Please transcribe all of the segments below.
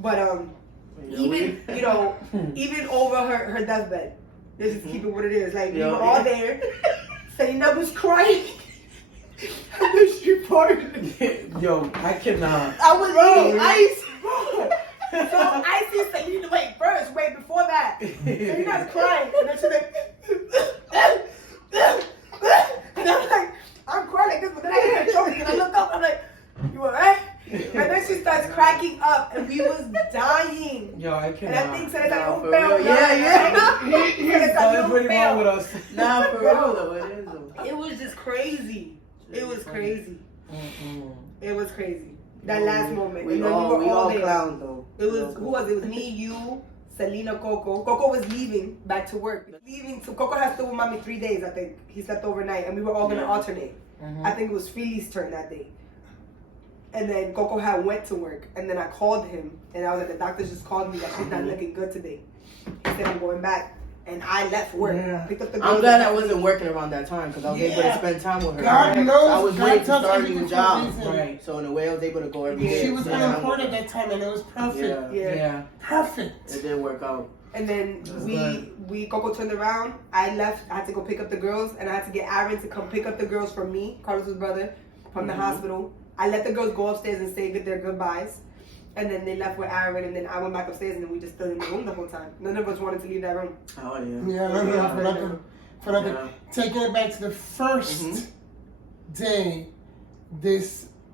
But even you know, even over her deathbed, let's just keep it what it is. Like we were all there. Selena was crying. And then she farted. Yo, I cannot. I was eating ice. So I see Selena. Wait, before that, Selena's crying, and then she's like, and I'm like, I'm crying like this, but then I hear her choking, and I look up, I'm like, you alright? And then she starts cracking up, and we was dying. Yo, I cannot. And I think so. It's like, don't for fail. real. Yeah. It's like, That's pretty wrong with us. Nah, for real though, it is though. It was just crazy. It was crazy. It was crazy. That last moment. We and then all, we were all there. clowned though. It was who was it? It was me, you, Selena, Coco. Coco was leaving back to work. Leaving, so Coco has to with mommy 3 days. I think he slept overnight, and we were all gonna alternate. I think it was Philly's turn that day. And then Coco had went to work, and then I called him, and I was like, the doctor just called me that she's not looking good today. He said I'm going back, and I left work, picked up the girls. I'm glad I wasn't working around that time because I was able to spend time with her. God knows. I was God ready to tells start a everything new for a job. reason. Right. So in a way, I was able to go every day. She was unemployed at that time, and it was perfect. Yeah. Perfect. It didn't work out. And then we Coco turned around. I left. I had to go pick up the girls, and I had to get Aaron to come pick up the girls from me, Carlos's brother, from the hospital. I let the girls go upstairs and say their goodbyes, and then they left with Aaron, and then I went back upstairs, and then we just stood in the room the whole time. None of us wanted to leave that room. Oh yeah. Yeah, for nothing. Taking it back to the first day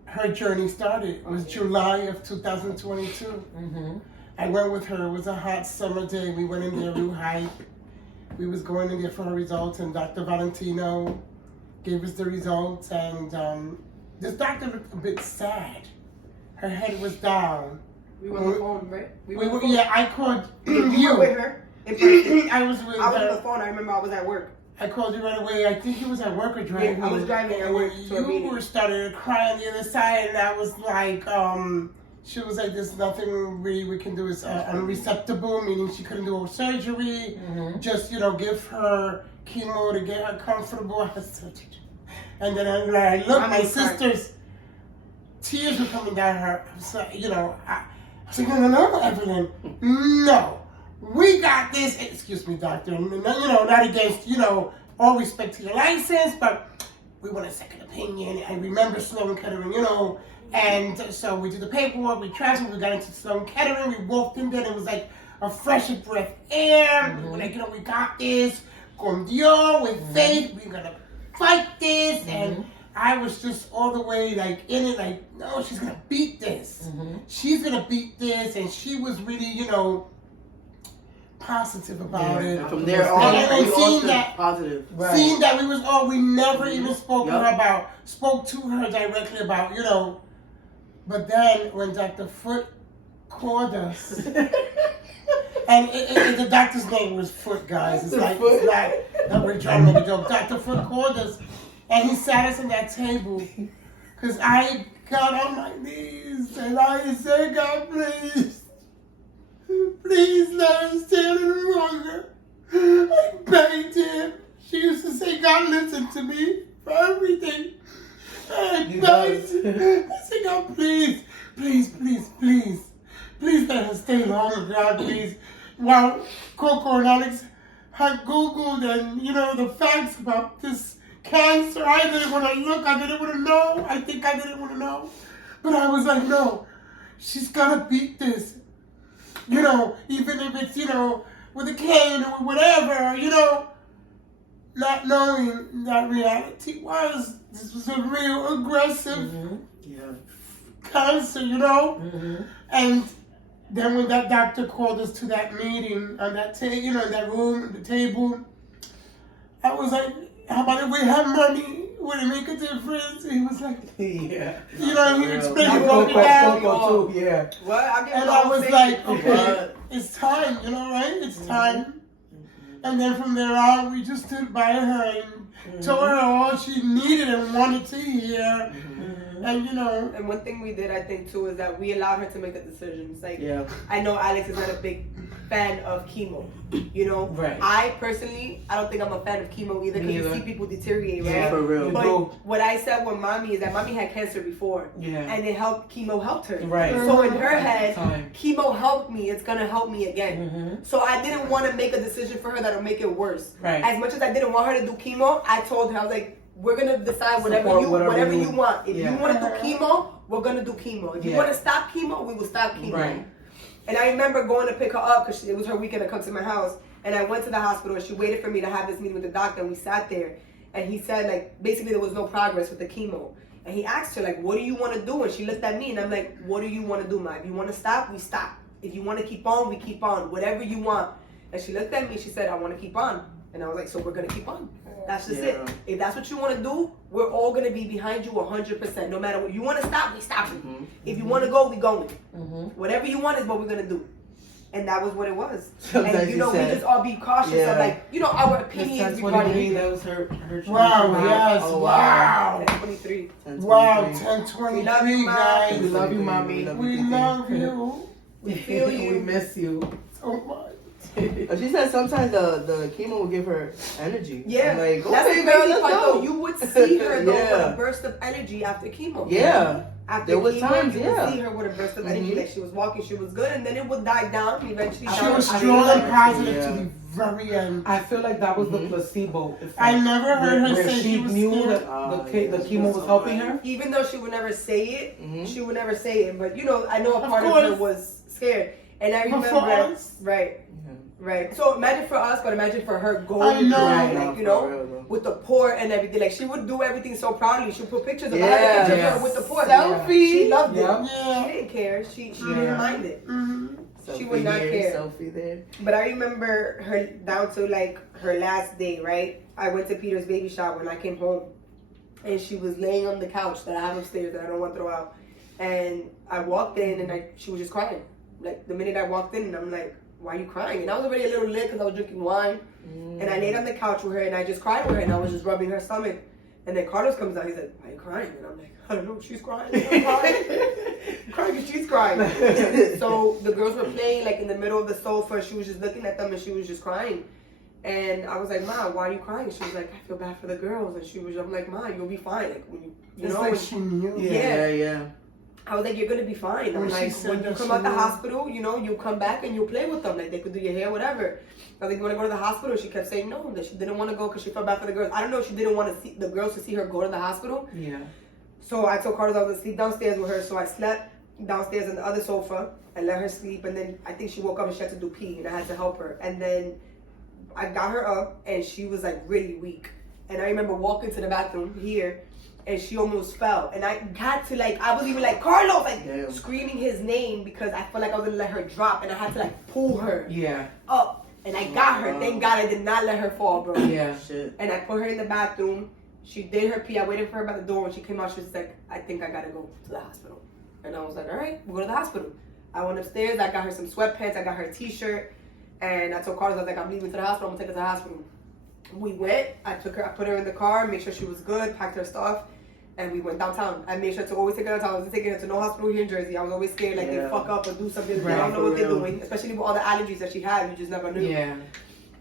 her journey started. It was July of 2022. I went with her. It was a hot summer day. We went in there, we were hype. We was going in there for her results, and Dr. Valentino gave us the results, and this doctor looked a bit sad. Her head was down. We were on the phone, right? Yeah, I called You you. were with her? In person? I was with I was her. on the phone. I remember I was at work. I called you right away. I think you was at work or driving. Yeah, I was driving at and work to a you meeting. were starting to cry on the other side, and I was like, she was like, there's nothing really we can do. It's unreceptable, meaning she couldn't do her surgery. Just, give her chemo to get her comfortable. And then I looked, my sister's tears were coming down her. So, I was like, no, Evelyn, no. We got this. Excuse me, doctor. Not against, all respect to your license, but we want a second opinion. I remember Sloan Kettering, and so we did the paperwork, we transferred, we got into Sloan Kettering, we walked in there, and it was like a fresh breath air. We were like, we got this. Con Dios, with faith, we're gonna fight this. And I was just all the way like in it, like, no, she's gonna beat this. She's gonna beat this, and she was really, positive about it. And from there on, and we all seeing that, positive. seeing that we never even spoke to her directly about, But then when Dr. Foot called us, and the doctor's name was Foot, guys. It's like that we're trying to make a joke. Dr. Foot called us, and he sat us at that table, because I got on my knees and I said, God, please let her stay a little longer. I begged him. She used to say, God, listen to me for everything. I begged. I said, God, please let her stay longer, God, please. While Coco and Alex had Googled and, the facts about this cancer, I didn't want to look, I didn't want to know. I think I didn't want to know. But I was like, no, she's got to beat this. Even if it's, with a cane or whatever, not knowing that reality this was a real aggressive cancer, And then when that doctor called us to that meeting on that in that room, the table, I was like, how about if we have money? Would it make a difference? He was like, he explained it, broke it down. What? And I was like, okay, it's time, right? It's time. And then from there on, we just stood by her and told her all she needed and wanted to hear. And And one thing we did, I think, too, is that we allowed her to make the decisions. Like, I know Alex is not a big fan of chemo. You know, Right. I personally, I don't think I'm a fan of chemo either because you Neither. see people deteriorate, right? Yeah, For real. you But do. what I said with mommy is that mommy had cancer before, Yeah. and it helped. Chemo helped her. Right. So in her head, Time. chemo helped me. It's gonna help me again. Mm-hmm. So I didn't want to make a decision for her that'll make it worse. Right. As much as I didn't want her to do chemo, I told her I was like, we're gonna decide whatever Support you whatever you- want. If yeah. you want to do chemo, we're gonna do chemo. If you Yeah. want to stop chemo, we will stop chemo. Right. And I remember going to pick her up because it was her weekend to come to my house. And I went to the hospital and she waited for me to have this meeting with the doctor. And we sat there. And he said, like, basically there was no progress with the chemo. And he asked her, like, what do you want to do? And she looked at me and I'm like, what do you want to do, Ma? If you want to stop, we stop. If you want to keep on, we keep on. Whatever you want. And she looked at me. She said, I want to keep on. And I was like, so we're going to keep on. That's just it. Yeah. If that's what you want to do, we're all going to be behind you 100%. No matter what you want to stop, we stop you. Mhm. If you want to go, we going. Mm-hmm. Whatever you want is what we're going to do. And that was what it was. Sometimes And you know, we said- just all be cautious Yeah. of like, you know, our opinions That's regarding 23. That was her. Wow, yes, Oh, wow. 23. 10, Wow, 23. 1023, We love you, Mom. guys. We love you, mommy. We love you We feel you. We miss you. so much. She said sometimes the chemo will give her energy. Yeah, I'm like, that's okay, the girl, crazy let's part go. though. You would see her though Yeah. with a burst of energy after chemo. Yeah. After There was chemo, times, you yeah. would see her with a burst of energy. Mhm. Like she was walking, she was good, and then it would die down. And eventually, She down. was I strong feel and like- positive Yeah. to the very end. I feel like that was the Mhm. placebo effect. I never heard her where say she she was knew scared. that the yes, chemo was so helping right. her. Even though she would never say it, Mhm. she would never say it. But you know, I know a Of part of her course. was scared. And I But remember, for us, right. Yeah. Right. So imagine for us, but imagine for her going I know. through, No, like, you for know, real, though. with the port and everything. Like she would do everything so proudly. She would put pictures of Yeah. her pictures of Yes. her with the port. Selfie. She loved it. Yeah. She yeah. didn't care. She Yeah. didn't mind it. Mm-hmm. She Selfie would not here, care. Selfie there. But I remember her down to like her last day, right? I went to Peter's baby shower and I came home. And she was laying on the couch that I have upstairs that I don't want to throw out. And I walked in and she was just crying. Like the minute I walked in, I'm like, why are you crying? And I was already a little lit because I was drinking wine. And I laid on the couch with her and I just cried with her and I was just rubbing her stomach. And then Carlos comes out, he's like, why are you crying? And I'm like, I don't know, she's crying. I'm crying. I'm crying because she's crying. So the girls were playing like in the middle of the sofa. She was just looking at them and she was just crying. And I was like, Ma, why are you crying? She was like, I feel bad for the girls. And I'm like, Ma, you'll be fine. Like when you It's know, like when- she knew. Yeah. Yeah. I was like, you're gonna be fine. I'm When she like, said when you that come she out the knew. hospital, you know, you come back and you play with them. Like they could do your hair, whatever. I was like, you wanna go to the hospital? She kept saying no, that she didn't want to go because she felt bad for the girls. I don't know if she didn't want to see the girls to see her go to the hospital. Yeah. So I told Carlos I was gonna sleep downstairs with her. So I slept downstairs on the other sofa and let her sleep. And then I think she woke up and she had to do pee, and I had to help her. And then I got her up, and she was like really weak. And I remember walking to the bathroom here, and she almost fell. And I had to like, I was even like, Carlos, like Damn. screaming his name because I felt like I was gonna let her drop, and I had to like pull her Yeah. up. And I got her. Thank God I did not let her fall, bro. Yeah. Shit. And I put her in the bathroom. She did her pee. I waited for her by the door. When she came out, she was like, I think I gotta go to the hospital. And I was like, all right, we'll go to the hospital. I went upstairs. I got her some sweatpants. I got her a t-shirt. And I told Carlos, I was like, I'm leaving to the hospital. I'm gonna take her to the hospital. We went. I took her. I put her in the car, made sure she was good, packed her stuff, and we went downtown. I made sure to always take her downtown. I wasn't taking her to no hospital here in Jersey. I was always scared like they Yeah. fuck up or do something. Right, I don't know for what they're real. doing, especially with all the allergies that she had. You just never knew. Yeah.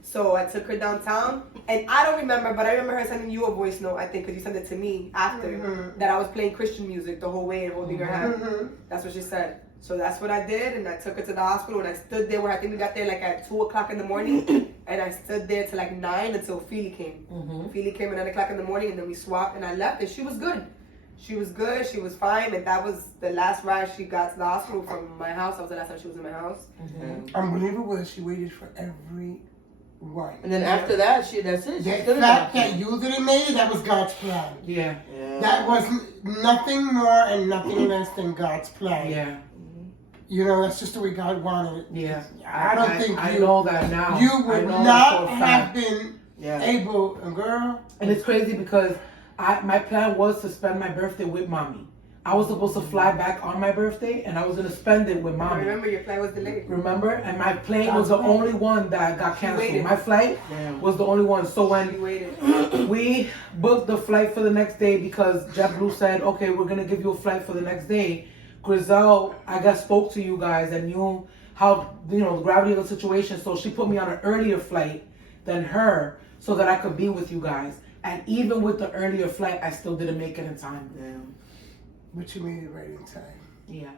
So I took her downtown, and I don't remember, but I remember her sending you a voice note, I think, because you sent it to me after, Mhm. that I was playing Christian music the whole way and holding her hand. Mm-hmm. That's what she said. So that's what I did, and I took her to the hospital, and I stood there where I think we got there like at 2 o'clock in the morning, and I stood there till like 9 until Feely came. Mm-hmm. Feely came at 9 o'clock in the morning, and then we swapped, and I left, and she was good. She was good, she was fine, and that was the last ride she got to the hospital from my house. That was the last time she was in my house. Mm-hmm. Unbelievable that she waited for everyone. And then after that, that's it. She's The good enough. fact that you didn't make it, that was God's plan. Yeah. Yeah. That was nothing more and nothing less than God's plan. Yeah. You know, that's just the way God wanted it. Yeah. I don't think I you know that now. you I would know not for a have fact. been Yeah. able, girl. And it's crazy because my plan was to spend my birthday with mommy. I was supposed to fly back on my birthday, and I was gonna spend it with I mommy. remember your flight was delayed. Remember? And my plane was the only one that got canceled. waited. My flight Damn. was the only one. So She when waited. we booked the flight for the next day, because JetBlue said, okay, we're gonna give you a flight for the next day. Grizel, I guess, spoke to you guys, and you how the gravity of the situation. So she put me on an earlier flight than her so that I could be with you guys. And even with the earlier flight, I still didn't make it in time. Damn. But you made it right in time. Yeah.